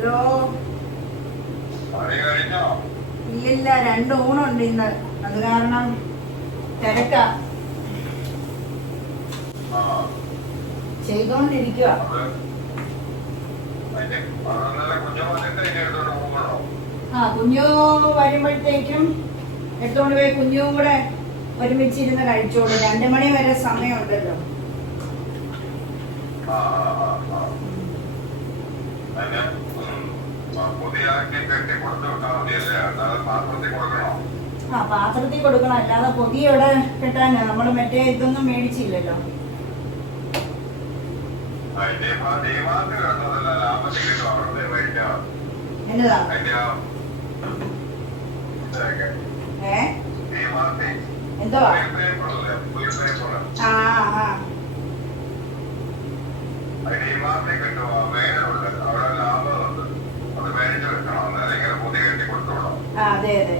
Hello. ഇല്ലില്ല, 2 ഊണുണ്ട് ഇന്ന്. അത് കാരണം തിരക്കാ. ചെയ്തോണ്ടിരിക്കുക. കുഞ്ഞു വരുമ്പോഴത്തേക്കും എടുത്തോണ്ട് പോയി കുഞ്ഞും കൂടെ ഒരുമിച്ചിരുന്ന് കഴിച്ചോളൂ. 2 മണി വരെ സമയമുണ്ടല്ലോ. പാത്രത്തിൽ കൊടുക്കണം, അല്ലാതെ പൊതിയ ഇവിടെ കിട്ടാനാ. നമ്മള് മറ്റേ ഇതൊന്നും മേടിച്ചില്ലല്ലോ. എന്നതാ എന്തുവാ? അതെ അതെ,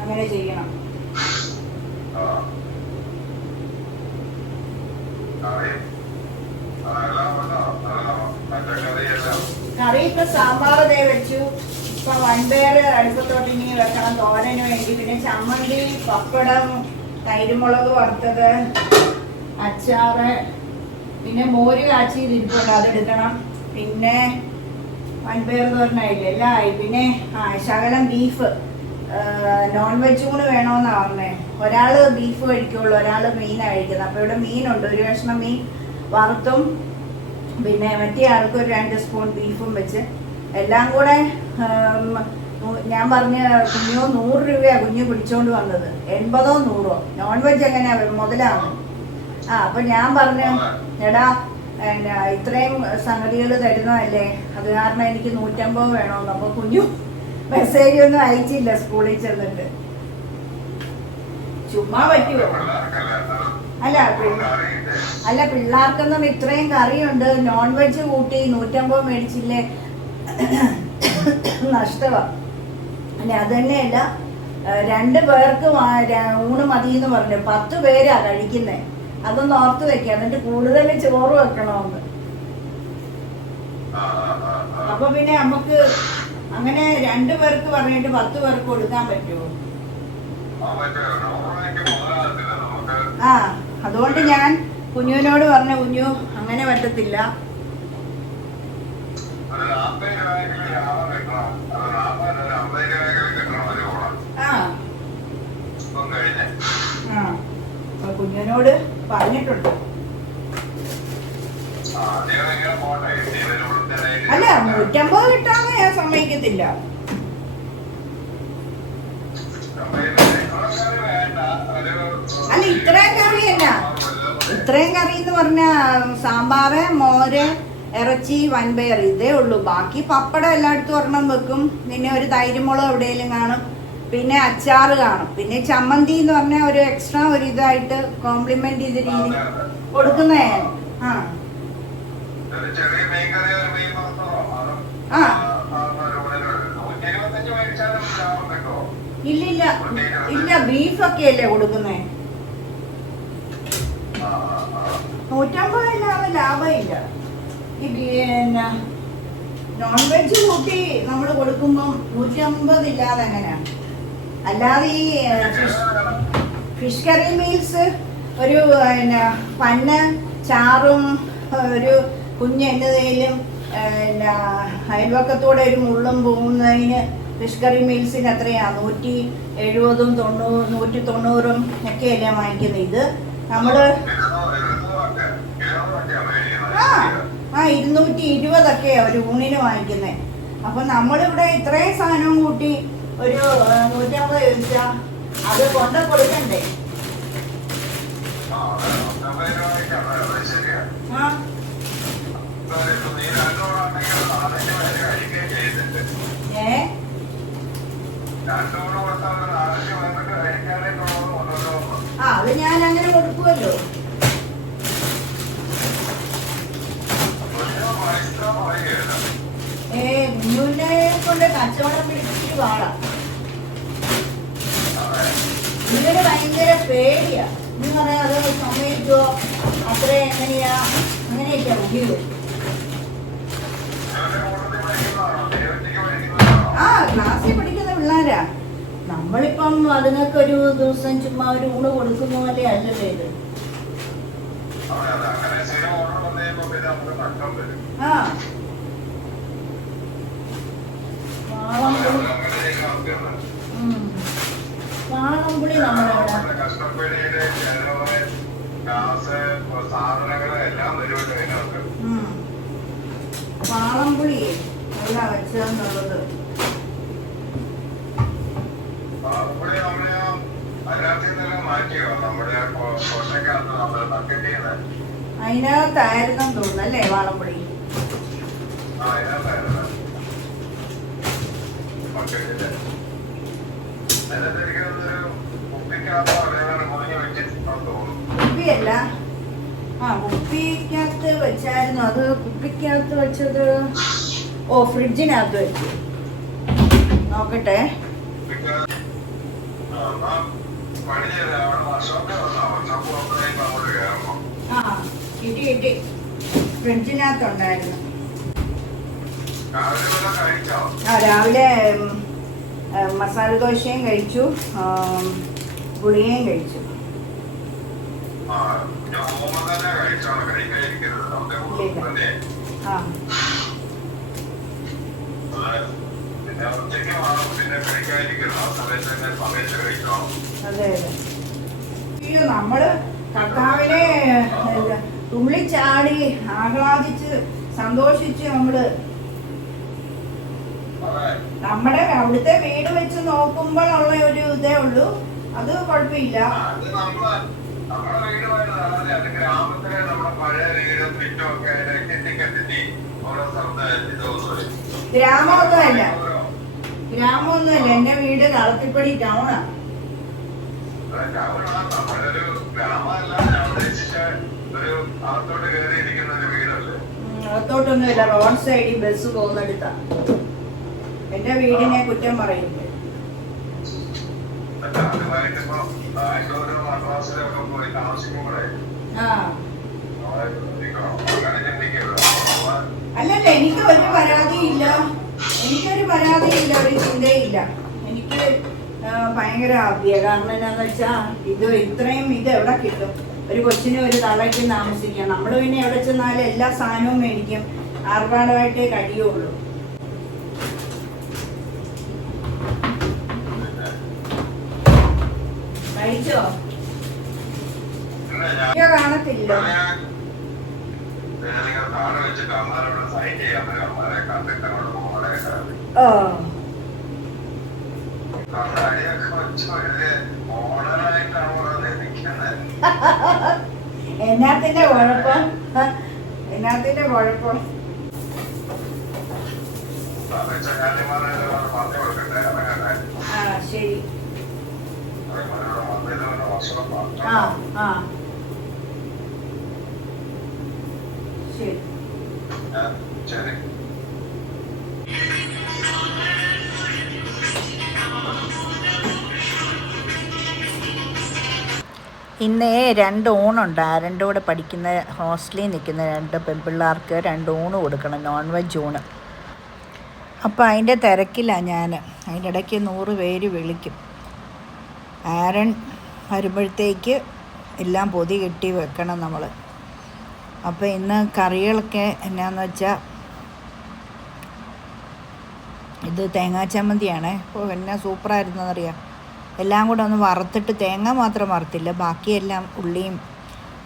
അങ്ങനെ ചെയ്യണം. കറി ഇപ്പൊ സാമ്പാർ വെച്ചു. ഇപ്പൊ വൻപയർ അടുപ്പത്തോട്ട് ഇനി വെക്കണം തോരന് വേണ്ടി. പിന്നെ ചമ്മന്തി, പപ്പടം, തൈരുമുളക് വറുത്തത്, അച്ചാറ്, പിന്നെ മോര് കാച്ചി ഇരിപ്പുണ്ട്, അതെടുക്കണം. പിന്നെ വൻപയർ തോരനായില്ല, എല്ലാം ആയി. പിന്നെ ശകലം ബീഫ്, നോൺ വെജ് കൂടെ വേണമെന്നാ പറഞ്ഞേ. ഒരാള് ബീഫ് കഴിക്കുള്ളൂ, ഒരാള് മീനാണ് കഴിക്കുന്നത്. അപ്പൊ ഇവിടെ മീനുണ്ട്, 1 കഷ്ണം മീൻ വറുത്തും പിന്നെ മറ്റേ ആൾക്ക് ഒരു 2 സ്പൂൺ ബീഫും വെച്ച് എല്ലാം കൂടെ. ഞാൻ പറഞ്ഞ കുഞ്ഞു 100 രൂപയാണ് കുഞ്ഞു പിടിച്ചോണ്ട് വന്നത്. 80-ഓ 100-ഓ. നോൺ വെജ് എങ്ങനെയാ മുതലാണ്. അപ്പൊ ഞാൻ പറഞ്ഞു, എടാ ഇത്രയും സംഗതികൾ തരുന്നതല്ലേ, അത് കാരണം എനിക്ക് 150 വേണമെന്ന്. അപ്പൊ കുഞ്ഞു മെസ്സേജ് ഒന്നും അയച്ചില്ല സ്കൂളിൽ ചെന്നിട്ട്. ചുമ്മാ പറ്റുമോ? അല്ല പിള്ളേർക്കൊന്നും ഇത്രയും കറിയുണ്ട്, നോൺ വെജ് കൂട്ടി 150 മേടിച്ചില്ലേ, നഷ്ടമാ. അല്ല അത് തന്നെയല്ല, 2 പേർക്ക് ഊണ് മതിയെന്ന് പറഞ്ഞു. 10 പേരാ കഴിക്കുന്നേ. അതൊന്ന് ഓർത്ത് വെക്കാം, എന്നിട്ട് കൂടുതൽ ചോറ് വെക്കണമെന്ന്. അപ്പൊ പിന്നെ നമുക്ക് അങ്ങനെ 2 പേർക്ക് പറഞ്ഞിട്ട് 10 പേർക്ക് കൊടുക്കാൻ പറ്റുമോ? അതുകൊണ്ട് ഞാൻ കുഞ്ഞുവിനോട് പറഞ്ഞു, കുഞ്ഞു അങ്ങനെ പറ്റത്തില്ല. കുഞ്ഞിനോട് പറഞ്ഞിട്ടുണ്ട്. അല്ല 150 കിട്ടാന്ന് ഞാൻ സമ്മതിക്കത്തില്ല. അല്ല ഇത്രയും കറിയല്ല, ഇത്രയും കറി എന്ന് പറഞ്ഞ സാമ്പാറ്, മോര്, ഇറച്ചി, വൻപയർ, ഇതേ ഉള്ളൂ. ബാക്കി പപ്പടം എല്ലായിടത്തും ഒരെണ്ണം വെക്കും. പിന്നെ ഒരു തൈരുമുളക് എവിടെയെങ്കിലും കാണും. പിന്നെ അച്ചാറ് കാണും. പിന്നെ ചമ്മന്തി എന്ന് പറഞ്ഞാൽ ഒരു എക്സ്ട്രാ ഒരു ഇതായിട്ട് കോംപ്ലിമെന്റ് ചെയ്ത രീതി കൊടുക്കുന്നേ. ഇല്ലില്ല ഇല്ല, ബീഫൊക്കെ അല്ലേ കൊടുക്കുന്നേ. 150 ഇല്ലാതെ ലാഭമില്ല. ഈ നോൺ വെജ് കൂട്ടി നമ്മൾ കൊടുക്കുമ്പം 150 ഇല്ലാതെ എങ്ങനെയാണ്? അല്ലാതെ ഈ ഫിഷ് കറി മീൽസ് ഒരു പന്ന ചാറും ഒരു കുഞ്ഞെന്നതേലും അയൽവക്കത്തോടെ ഒരു മുള്ളും പോകുന്നതിന് ഫിഷ് കറി മീൽസിന് എത്രയാ? 170-ഉം 190-ഉം ഒക്കെയല്ലേ വാങ്ങിക്കുന്നത്. ഇത് നമ്മള് 220 ഒരു ഊണിന് വാങ്ങിക്കുന്നത്. അപ്പൊ നമ്മളിവിടെ ഇത്രയും സാധനവും കൂട്ടി ഒരു 150 ചോദിച്ചാ അത് കൊണ്ട് കൊടുക്കണ്ടേ? അത് ഞാൻ അങ്ങനെ കൊടുക്കുമല്ലോ. കുഞ്ഞുവിനെ കൊണ്ട് കച്ചവടം പിടിച്ചിട്ട് പാടാം. ഇവര് ഭയങ്കര പേടിയാ. നീ പറയാ അത് സമ്മതിക്കോ, അത്ര എങ്ങനെയാ, അങ്ങനെയൊക്കെയാ ബുദ്ധിമുട്ട്. ക്ലാസ്സിൽ പഠിക്കുന്ന പിള്ളേരാ. നമ്മളിപ്പം അതുങ്ങൾക്ക് ഒരു ദിവസം ചുമ്മാ ഒരു ഊണ് കൊടുക്കുന്ന പോലെ അല്ലല്ലോ ഇത്. ആ വാളംപുളി നമ്മളവിടെ വാളംപുളി അല്ല വെച്ചെന്നുള്ളത്. അതിനകത്തായിരുന്നു തോന്നുന്നു അല്ലേ വാളംപുളി? കുപ്പിയല്ല, കുപ്പിക്കകത്ത് വെച്ചായിരുന്നു. അത് കുപ്പിക്കകത്ത് വെച്ചത് ഫ്രിഡ്ജിനകത്ത് വെച്ചു. നോക്കട്ടെ. കിട്ടി ഫ്രിഡ്ജിനകത്തുണ്ടായിരുന്നു. രാവിലെ മസാല ദോശയും കഴിച്ചു, ഗുളികയും കഴിച്ചു. അതെ അതെ. അയ്യോ, നമ്മള് കർത്താവിനെ തുള്ളിച്ചാടി ആഹ്ലാദിച്ച് സന്തോഷിച്ച് നമ്മുടെ അവിടുത്തെ വീട് വെച്ച് നോക്കുമ്പോഴുള്ള ഒരു ഇതേ ഉള്ളൂ. അത് കുഴപ്പമില്ല. ഗ്രാമമൊന്നുമല്ല, എന്റെ വീട് കളത്തിപ്പടി ടൗണാ. അകത്തോട്ടൊന്നുമില്ല, റോഡ് സൈഡിൽ ബസ് പോകുന്നെടുത്താ. എന്റെ വീടിനെ കുറ്റം പറയുന്നത്. അല്ലല്ല, എനിക്കൊരു പരാതിയില്ല, ഒരു ചിന്തയില്ല. എനിക്ക് ഭയങ്കര ഹാപ്പിയാ. കാരണം എന്താന്ന് വെച്ചാ ഇത് എവിടെ കിട്ടും? ഒരു കൊച്ചിന് ഒരു തളയ്ക്ക് താമസിക്കാം. നമ്മൾ പിന്നെ എവിടെ ചെന്നാലും എല്ലാ സാധനവും മേടിക്കും. ആർഭാടമായിട്ടേ കഴിയുള്ളൂ. കഴിച്ചോ? കാണത്തില്ല. എന്നാത്തിന്റെ കുഴപ്പം? ശരി. ശരി. ഇന്ന് 2 ഊണുണ്ട്. ആരൻ്റെ കൂടെ പഠിക്കുന്ന ഹോസ്റ്റലിൽ നിൽക്കുന്ന 2 പെൺപിള്ളേർക്ക് 2 ഊണ് കൊടുക്കണം, നോൺ വെജ് ഊണ്. അപ്പോൾ അതിൻ്റെ തിരക്കിലാണ് ഞാൻ. അതിൻ്റെ ഇടയ്ക്ക് 100 പേര് വിളിക്കും. ആരൻ വരുമ്പോഴത്തേക്ക് എല്ലാം പൊതി കെട്ടി വെക്കണം നമ്മൾ. അപ്പോൾ ഇന്ന് കറികളൊക്കെ എന്നാന്ന് വെച്ചാൽ ഇത് തേങ്ങാ ചമ്മന്തിയാണ്. അപ്പോൾ എന്നാ സൂപ്പറായിരുന്നറിയാം. എല്ലാം കൂടെ ഒന്ന് വറുത്തിട്ട്, തേങ്ങ മാത്രം വറുത്തില്ല, ബാക്കിയെല്ലാം ഉള്ളിയും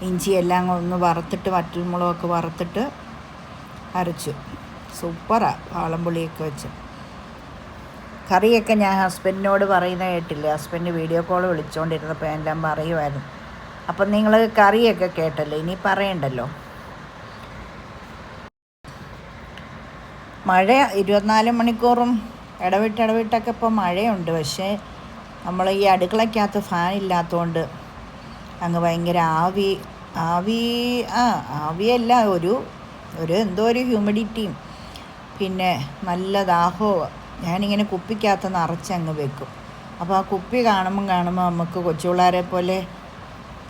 ഇഞ്ചിയും എല്ലാം ഒന്ന് വറുത്തിട്ട്, വറ്റൽമുളകൊക്കെ വറുത്തിട്ട് അരച്ചു. സൂപ്പറാണ്. വാളംപുളിയൊക്കെ വെച്ച് കറിയൊക്കെ ഞാൻ ഹസ്ബൻഡിനോട് പറയുന്നത് കേട്ടില്ല. ഹസ്ബൻഡ് വീഡിയോ കോൾ വിളിച്ചുകൊണ്ടിരുന്നപ്പോൾ എല്ലാം പറയുമായിരുന്നു. അപ്പം നിങ്ങൾ കറിയൊക്കെ കേട്ടല്ലോ, ഇനി പറയണ്ടല്ലോ. മഴ 24 മണിക്കൂറും ഇടവിട്ടൊക്കെ ഇപ്പോൾ മഴയുണ്ട്. പക്ഷേ നമ്മൾ ഈ അടുക്കളയ്ക്കകത്ത് ഫാൻ ഇല്ലാത്തതുകൊണ്ട് അങ്ങ് ഭയങ്കര ആവിയല്ല, ഒരു എന്തോ ഒരു ഹ്യൂമിഡിറ്റിയും പിന്നെ നല്ല ദാഹവും. ഞാനിങ്ങനെ കുപ്പിക്കകത്ത് നിറച്ചങ്ങ് വെക്കും. അപ്പോൾ ആ കുപ്പി കാണുമ്പോൾ നമുക്ക് കൊച്ചുപിള്ളേരെ പോലെ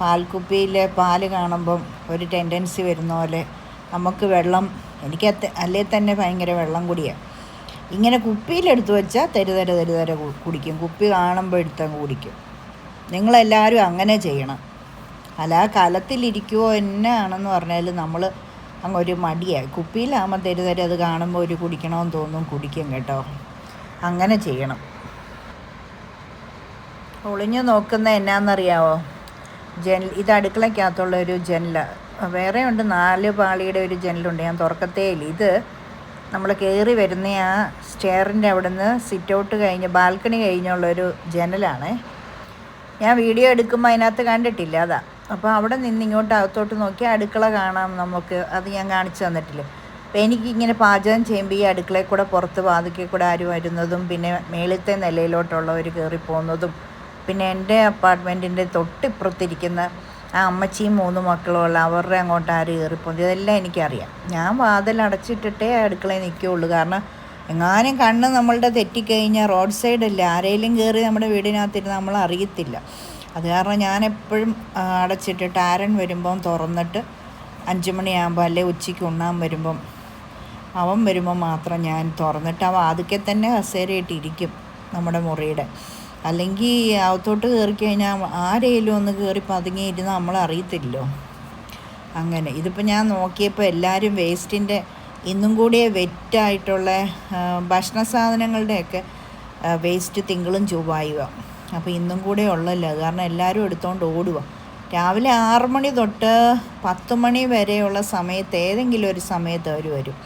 പാൽക്കുപ്പിയിലെ പാല് കാണുമ്പം ഒരു ടെൻഡൻസി വരുന്ന പോലെ നമുക്ക് വെള്ളം, എനിക്ക് അല്ലേ തന്നെ ഭയങ്കര വെള്ളം കുടിയാണ്. ഇങ്ങനെ കുപ്പിയിലെടുത്ത് വെച്ചാൽ തരുതര തരുതര കുടിക്കും. കുപ്പി കാണുമ്പോൾ എടുത്തങ്ങ് കുടിക്കും. നിങ്ങളെല്ലാവരും അങ്ങനെ ചെയ്യണം. അല്ല കലത്തിലിരിക്കുമോ എന്നാണെന്ന് പറഞ്ഞാൽ നമ്മൾ അങ്ങൊരു മടിയായി. കുപ്പിയിലാകുമ്പോൾ തരുതര അത് കാണുമ്പോൾ ഒരു കുടിക്കണമെന്ന് തോന്നും, കുടിക്കും കേട്ടോ. അങ്ങനെ ചെയ്യണം. ഒളിഞ്ഞു നോക്കുന്ന എന്നാന്നറിയാവോ? ഇത് അടുക്കളയ്ക്കകത്തുള്ള ഒരു ജനല. വേറെ ഉണ്ട് 4 പാളിയുടെ ഒരു ജനലുണ്ട്, ഞാൻ തുറക്കത്തേ ഇല്ല. ഇത് നമ്മൾ കയറി വരുന്ന ആ സ്റ്റെയറിൻ്റെ അവിടെ നിന്ന് സിറ്റ് ഔട്ട് കഴിഞ്ഞ് ബാൽക്കണി കഴിഞ്ഞുള്ളൊരു ജനലാണ്. ഞാൻ വീഡിയോ എടുക്കുമ്പോൾ അതിനകത്ത് കണ്ടിട്ടില്ല, അതാ. അപ്പോൾ അവിടെ നിന്ന് ഇങ്ങോട്ട് അകത്തോട്ട് നോക്കിയാൽ അടുക്കള കാണാം നമുക്ക്. അത് ഞാൻ കാണിച്ചു തന്നിട്ടില്ല. അപ്പോൾ എനിക്കിങ്ങനെ പാചകം ചെയ്യുമ്പോൾ ഈ അടുക്കളയിൽ കൂടെ പുറത്ത് വാതിക്കൽ കൂടെ ആരും വരുന്നതും പിന്നെ മേളത്തെ നിലയിലോട്ടുള്ളവർ കയറി പോകുന്നതും പിന്നെ എൻ്റെ അപ്പാർട്ട്മെൻറ്റിൻ്റെ തൊട്ടിപ്പുറത്തിരിക്കുന്ന ആ അമ്മച്ചിയും 3 മക്കളുമുള്ള അവരുടെ അങ്ങോട്ട് ആര് കയറിപ്പോകുന്നത് ഇതെല്ലാം എനിക്കറിയാം. ഞാൻ വാതിൽ അടച്ചിട്ടിട്ടേ അടുക്കളയിൽ നിൽക്കുകയുള്ളൂ. കാരണം എങ്ങാനും കണ്ണ് നമ്മളുടെ തെറ്റിക്കഴിഞ്ഞാൽ റോഡ് സൈഡല്ലേ, ആരെങ്കിലും കയറി നമ്മുടെ വീടിനകത്തിരുന്ന് നമ്മൾ അറിയത്തില്ല. അത് കാരണം ഞാൻ എപ്പോഴും അടച്ചിട്ടിട്ട് ആരൻ വരുമ്പം തുറന്നിട്ട് 5 മണിയാകുമ്പോൾ അല്ലെ ഉച്ചയ്ക്ക് ഉണ്ണാൻ വരുമ്പം അവൻ വരുമ്പോൾ മാത്രം ഞാൻ തുറന്നിട്ട് ആ വാതിക്കൽ തന്നെ കസേരയിട്ടിരിക്കും നമ്മുടെ മുറിയുടെ. അല്ലെങ്കിൽ അകത്തോട്ട് കയറി കഴിഞ്ഞാൽ ആരെങ്കിലും ഒന്ന് കയറി പതുങ്ങിയിരുന്ന് നമ്മളറിയത്തില്ലല്ലോ. അങ്ങനെ ഇതിപ്പോൾ ഞാൻ നോക്കിയപ്പോൾ എല്ലാവരും വേസ്റ്റിൻ്റെ ഇന്നും കൂടിയേ വെറ്റായിട്ടുള്ള ഭക്ഷണ സാധനങ്ങളുടെയൊക്കെ വേസ്റ്റ് തിങ്കളും ചൊവ്വായുക. അപ്പോൾ ഇന്നും കൂടെ ഉള്ളല്ലോ, അത് കാരണം എല്ലാവരും എടുത്തുകൊണ്ട് ഓടുക. രാവിലെ 6 മണി തൊട്ട് 10 മണി വരെയുള്ള സമയത്ത് ഏതെങ്കിലും ഒരു സമയത്ത് അവർ വരും.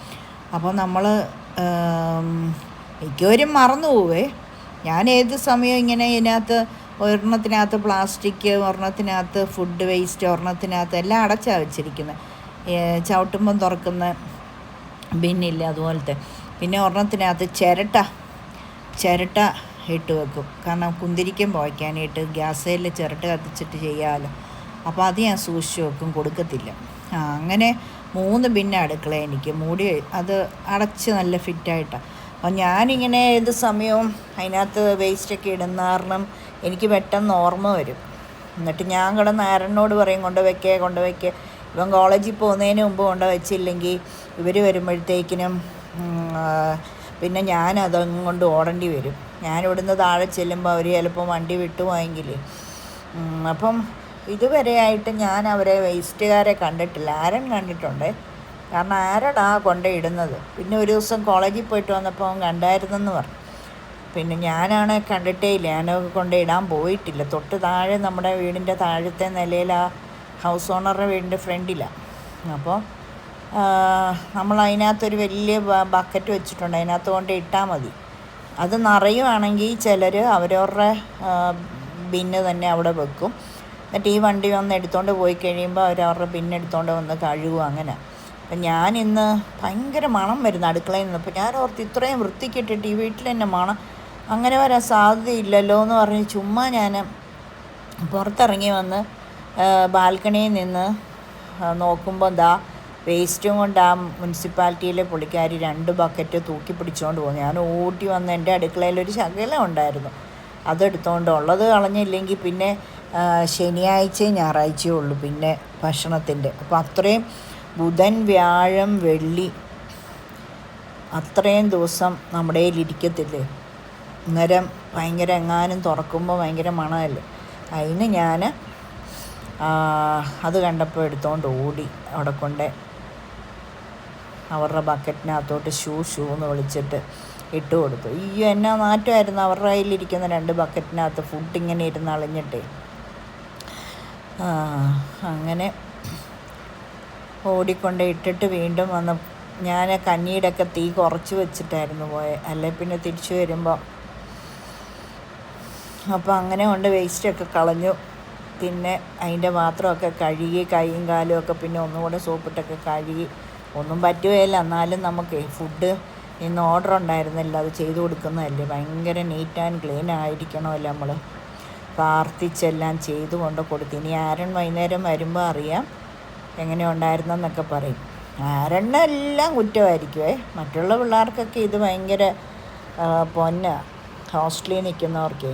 അപ്പോൾ നമ്മൾ മിക്കവരും മറന്നു പോവേ. ഞാൻ ഏത് സമയവും ഇങ്ങനെ ഇതിനകത്ത് ഒരെണ്ണത്തിനകത്ത് പ്ലാസ്റ്റിക്, ഒരെണ്ണത്തിനകത്ത് ഫുഡ് വേസ്റ്റ്, ഒരെണ്ണത്തിനകത്ത് എല്ലാം അടച്ചാണ് വെച്ചിരിക്കുന്നത്. ചവിട്ടുമ്പം തുറക്കുന്ന ബിന്നില്ല അതുപോലത്തെ. പിന്നെ ഒരെണ്ണത്തിനകത്ത് ചിരട്ട ഇട്ട് വെക്കും. കാരണം കുന്തിരിക്കം പോയ്ക്കാനായിട്ട് ഗ്യാസേൽ ചിരട്ട കത്തിച്ചിട്ട് ചെയ്യാമല്ലോ. അപ്പോൾ അത് ഞാൻ സൂക്ഷിച്ച് വെക്കും, കൊടുക്കത്തില്ല. അങ്ങനെ 3 ബിന്ന് അടുക്കള എനിക്ക് മൂടി, അത് അടച്ച് നല്ല ഫിറ്റായിട്ടാണ്. അപ്പം ഞാനിങ്ങനെ ഏത് സമയവും അതിനകത്ത് വേസ്റ്റൊക്കെ ഇടുന്ന കാരണം എനിക്ക് പെട്ടെന്ന് ഓർമ്മ വരും. എന്നിട്ട് ഞാൻ കിടന്ന് ആരനോട് പറയും കൊണ്ടുവയ്ക്കുക. ഇവൻ കോളേജിൽ പോകുന്നതിന് മുമ്പ് കൊണ്ടുവച്ചില്ലെങ്കിൽ ഇവർ വരുമ്പോഴത്തേക്കിനും പിന്നെ ഞാനതങ്ങ് കൊണ്ട് ഓടേണ്ടി വരും. ഞാനിവിടുന്ന് താഴെ ചെല്ലുമ്പോൾ അവർ ചിലപ്പോൾ വണ്ടി വിട്ടുപോയെങ്കിൽ. അപ്പം ഇതുവരെയായിട്ട് ഞാൻ അവരെ വേസ്റ്റുകാരെ കണ്ടിട്ടില്ല. ആരൻ കണ്ടിട്ടുണ്ട്, കാരണം ആരടാ കൊണ്ടിടുന്നത്. പിന്നെ ഒരു ദിവസം കോളേജിൽ പോയിട്ട് വന്നപ്പോൾ അവൻ കണ്ടായിരുന്നെന്ന് പറഞ്ഞു. പിന്നെ ഞാനാണ് കണ്ടിട്ടേ ഇല്ല, ഞാനൊക്കെ കൊണ്ടിടാൻ പോയിട്ടില്ല. തൊട്ട് താഴെ നമ്മുടെ വീടിൻ്റെ താഴത്തെ നിലയിൽ ആ ഹൗസ് ഓണറുടെ വീടിൻ്റെ ഫ്രണ്ടിലാണ്. അപ്പോൾ നമ്മൾ അതിനകത്തൊരു വലിയ ബക്കറ്റ് വെച്ചിട്ടുണ്ട്, അതിനകത്ത് കൊണ്ട് ഇട്ടാൽ മതി. അത് നിറയുവാണെങ്കിൽ ചിലർ അവരവരുടെ ബിന്ന് തന്നെ അവിടെ വെക്കും. എന്നിട്ട് ഈ വണ്ടി വന്ന് എടുത്തുകൊണ്ട് പോയി കഴിയുമ്പോൾ അവരവരുടെ ബിന്ന് എടുത്തുകൊണ്ട് വന്ന് കഴുകും. അങ്ങനെ അപ്പം ഞാനിന്ന് ഭയങ്കര മണം വരുന്നു അടുക്കളയിൽ നിന്ന്. അപ്പോൾ ഞാൻ ഓർത്ത് ഇത്രയും വൃത്തിക്കിട്ടിട്ട് ഈ വീട്ടിൽ തന്നെ മണം അങ്ങനെ വരാൻ സാധ്യതയില്ലല്ലോ എന്ന് പറഞ്ഞ് ചുമ്മാ ഞാൻ പുറത്തിറങ്ങി വന്ന് ബാൽക്കണിയിൽ നിന്ന് നോക്കുമ്പോൾ വേസ്റ്റും കൊണ്ട് ആ മുനിസിപ്പാലിറ്റിയിലെ പുള്ളിക്കാരി 2 ബക്കറ്റ് തൂക്കി പിടിച്ചുകൊണ്ട് പോകുന്നു. ഞാൻ ഓടി വന്ന് എൻ്റെ അടുക്കളയിലൊരു ശകലം ഉണ്ടായിരുന്നു, അതെടുത്തുകൊണ്ട് ഉള്ളത് കളഞ്ഞില്ലെങ്കിൽ പിന്നെ ശനിയാഴ്ചയും ഞായറാഴ്ചയേ ഉള്ളൂ പിന്നെ ഭക്ഷണത്തിൻ്റെ. അപ്പോൾ അത്രയും ബുധൻ വ്യാഴം വെള്ളി അത്രയും ദിവസം നമ്മുടെ കയ്യിലിരിക്കത്തില്ലേ. അന്നേരം ഭയങ്കര എങ്ങാനും തുറക്കുമ്പോൾ ഭയങ്കര മണമല്ലേ. അതിന് ഞാൻ അത് കണ്ടപ്പോൾ എടുത്തുകൊണ്ട് ഓടി അവിടെ കൊണ്ട് അവരുടെ ബക്കറ്റിനകത്തോട്ട് ഷൂ എന്ന് വിളിച്ചിട്ട് ഇട്ട് കൊടുത്തു. എന്നാ നാറ്റമായിരുന്നു അവരുടെ കയ്യിലിരിക്കുന്ന 2 ബക്കറ്റിനകത്ത് ഫുഡ് ഇങ്ങനെ ഇരുന്ന് അളിഞ്ഞിട്ടേ. അങ്ങനെ ഓടിക്കൊണ്ട് ഇട്ടിട്ട് വീണ്ടും വന്ന് ഞാൻ കഞ്ഞിയുടെയൊക്കെ തീ കുറച്ച് വെച്ചിട്ടായിരുന്നു പോയത്, അല്ലെ പിന്നെ തിരിച്ചു വരുമ്പോൾ. അപ്പോൾ അങ്ങനെ കൊണ്ട് വേസ്റ്റൊക്കെ കളഞ്ഞു. പിന്നെ അതിൻ്റെ പാത്രമൊക്കെ കഴുകി കൈയും കാലും ഒക്കെ പിന്നെ ഒന്നുകൂടെ സോപ്പിട്ടൊക്കെ കഴുകി. ഒന്നും പറ്റുകയില്ല, എന്നാലും നമുക്ക് ഫുഡ് ഇന്ന് ഓർഡർ ഉണ്ടായിരുന്നില്ല, അത് ചെയ്തു കൊടുക്കുന്നതല്ലേ. ഭയങ്കര നീറ്റ് ആൻഡ് ക്ലീൻ ആയിരിക്കണമല്ലോ. നമ്മൾ പ്രാർത്ഥിച്ചെല്ലാം ചെയ്തു കൊണ്ട് കൊടുത്തു. ഇനി ആരൻ വൈകുന്നേരം വരുമ്പോൾ അറിയാം എങ്ങനെ ഉണ്ടായിരുന്നെന്നൊക്കെ പറയും. ആരനെല്ലാം കുറ്റമായിരിക്കുമേ. മറ്റുള്ള പിള്ളേർക്കൊക്കെ ഇത് ഭയങ്കര പൊന്നാണ്, ഹോസ്റ്റലിൽ നിൽക്കുന്നവർക്ക്.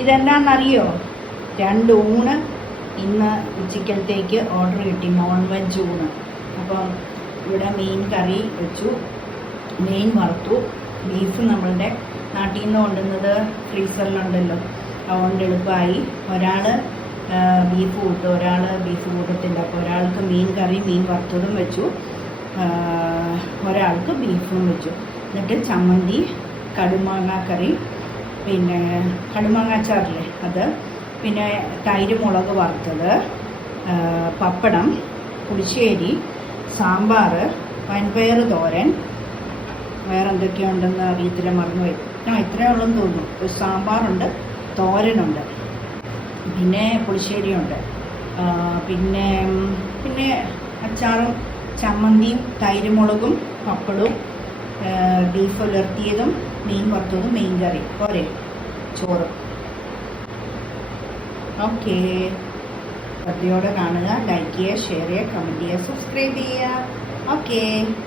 ഇതെന്താണെന്നറിയോ? 2 ഊണ് ഇന്ന് ഉച്ചക്കലത്തേക്ക് ഓർഡർ കിട്ടി, നോൺ വെജ് ഊണ്. അപ്പം ഇവിടെ മീൻ കറി വെച്ചു, മീൻ വറുത്തു, ബീഫ് നമ്മളുടെ നാട്ടിൽ നിന്ന് കൊണ്ടുവന്നത് ഫ്രീസറിലുണ്ടല്ലോ, അതുകൊണ്ട് എളുപ്പമായി. ഒരാൾ ബീഫ് കൂട്ടും, ഒരാൾ ബീഫ് കൂട്ടത്തില്ല. അപ്പോൾ ഒരാൾക്ക് മീൻ കറി മീൻ വറുത്തതും വെച്ചു, ഒരാൾക്ക് ബീഫും വെച്ചു. എന്നിട്ട് ചമ്മന്തി, കടുമാങ്ങ കറി, പിന്നെ കടുമാങ്ങാച്ചാറില്ലേ അത്, പിന്നെ തൈര് മുളക് വറുത്തത്, പപ്പടം, പുളിശ്ശേരി, സാമ്പാർ, വൻപയർ തോരൻ, വേറെ എന്തൊക്കെയുണ്ടെന്ന് അറിയത്തില്ല, മറന്നുപോയി. ഇത്രയേ ഉള്ളെന്ന് തോന്നുന്നു. ഒരു സാമ്പാറുണ്ട്, തോരനുണ്ട്, പിന്നെ പുളിശ്ശേരിയുണ്ട്, പിന്നെ പിന്നെ അച്ചാറും ചമ്മന്തിയും തൈര് മുളകും പപ്പടവും ബീഫ് ഉലർത്തിയതും മീൻ വറുത്തതും മീൻ കറി പോരെ, ചോറ്. ഓക്കെ, ശ്രദ്ധയോടെ കാണുക, ലൈക്ക് ചെയ്യുക, ഷെയർ ചെയ്യുക, കമൻറ്റ് ചെയ്യുക, സബ്സ്ക്രൈബ് ചെയ്യുക. ഓക്കെ.